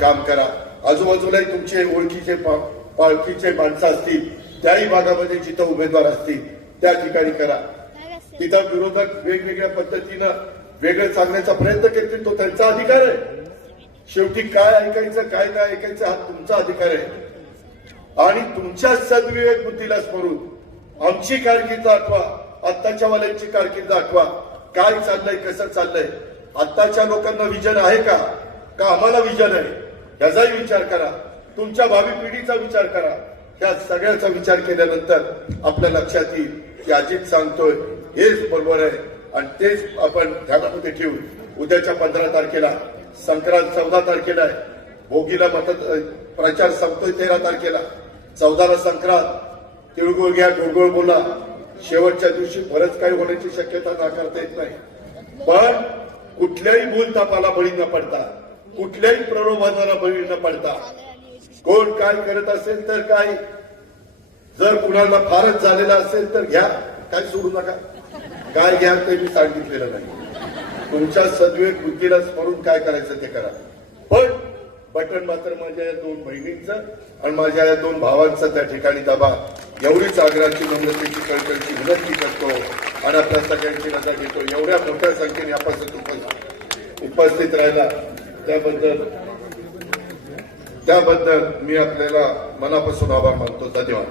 काम करा. आजूबाजूलाही तुमचे ओळखीचे पाळखीचे माणसं असतील, त्याही भागामध्ये जिथं उमेदवार असतील त्या ठिकाणी करा. तिथं विरोधक वेगवेगळ्या पद्धतीनं वेगळं सांगण्याचा प्रयत्न करतील, तो त्यांचा अधिकार आहे. शेवटी काय ऐकायचं काय नाही ऐकायचं हा तुमचा अधिकार आहे. आणि तुमच्या सद्विवेक बुद्धीला स्मरून आमची कारकीर्द आठवा, आत्ताच्या वाल्यांची कारकीर्द आठवा. काय चाललंय, कसं चाललंय, आत्ताच्या लोकांना विजन आहे का आम्हाला विजन आहे, याचाही विचार करा. तुमच्या भावी पिढीचा विचार करा. या सगळ्याचा विचार केल्यानंतर आपल्या लक्षात येईल की अजित सांगतोय हेच बरोबर आहे. आणि तेच आपण ध्यानामध्ये ठेवून उद्याच्या 15 तारखेला संक्रांत, 14 तारखेला आहे भोगीला प्रचार संपतोय, 13 तारखेला, 14ला संक्रांत. तिळगुळ घ्या, गोडगोड बोला. शेवटच्या दिवशी बरंच काही होण्याची शक्यता नाकारता येत नाही. पण कुठल्याही भूलथापाला बळी न पडता, कुठल्याही प्रलोभनाला बळी न पडता, कोण काय करत असेल तर काय, जर कुणाला फारच झालेला असेल तर घ्या, काय सोडू नका. काय घ्या ते मी सांगितलेलं नाही. तुमच्या सद्विवेक बुद्धीला स्मरून काय करायचं ते करा. पण बटन मात्र माझ्या या 2 बहिणींचं आणि माझ्या या 2 भावांचं त्या ठिकाणी दाबा. एवढीच आग्रहाची, नम्रतेची, कळकळीची विनंती करतो आणि आपल्या सगळ्यांची रजा घेतो. एवढ्या मोठ्या संख्येने आपण उपस्थित राहिला त्याबद्दल मी आपल्याला मनापासून आभार मानतो. धन्यवाद.